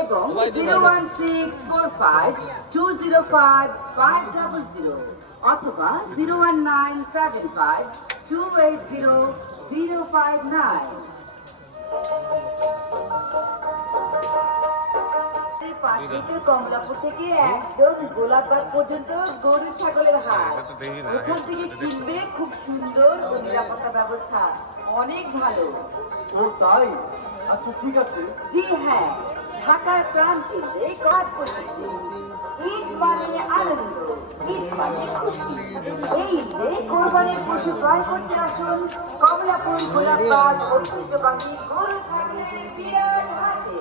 এবং 01645205500 অথবা 01975280059। কমলাপুর থেকে একদম গোলাপবাগ পর্যন্ত গরু ছাগলের হাট। ওখান থেকে কিনবে খুব সুন্দর ও নিরাপত্তা ব্যবস্থা অনেক ভালো। ও তাই? আচ্ছা ঠিক আছে। জি হ্যাঁ, ঢাকার প্রান্তে কাজ করতেছে। ঈদ মানে আনন্দ, ঈদ মানে খুশি। এই ঈদে কোরবানির পশু ক্রয় করতে আসুন কমলাপুর গোলাপবাগ ঐতিহ্যবাহী গরু ছাগলের বিরাট হাটে।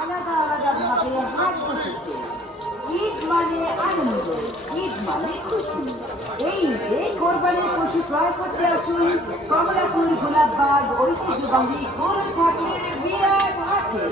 আলাদা আলাদা ভাবে হাট বসেছে। ঈদ মানে আনন্দ, ঈদ মানে খুশি। এই ঈদে কোরবানির পশু ক্রয় করতে আসুন কমলাপুর গোলাপবাগ ঐতিহ্যবাহী গরু ছাগলের বিরাট হাটে।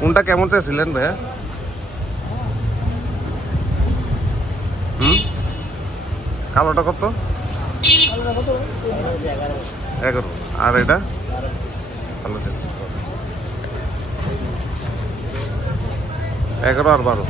কোনটা কেমন চেয়েছিলেন ভাইয়া? কালোটা কত? 11। আর এটা ভালো 11 আর 12।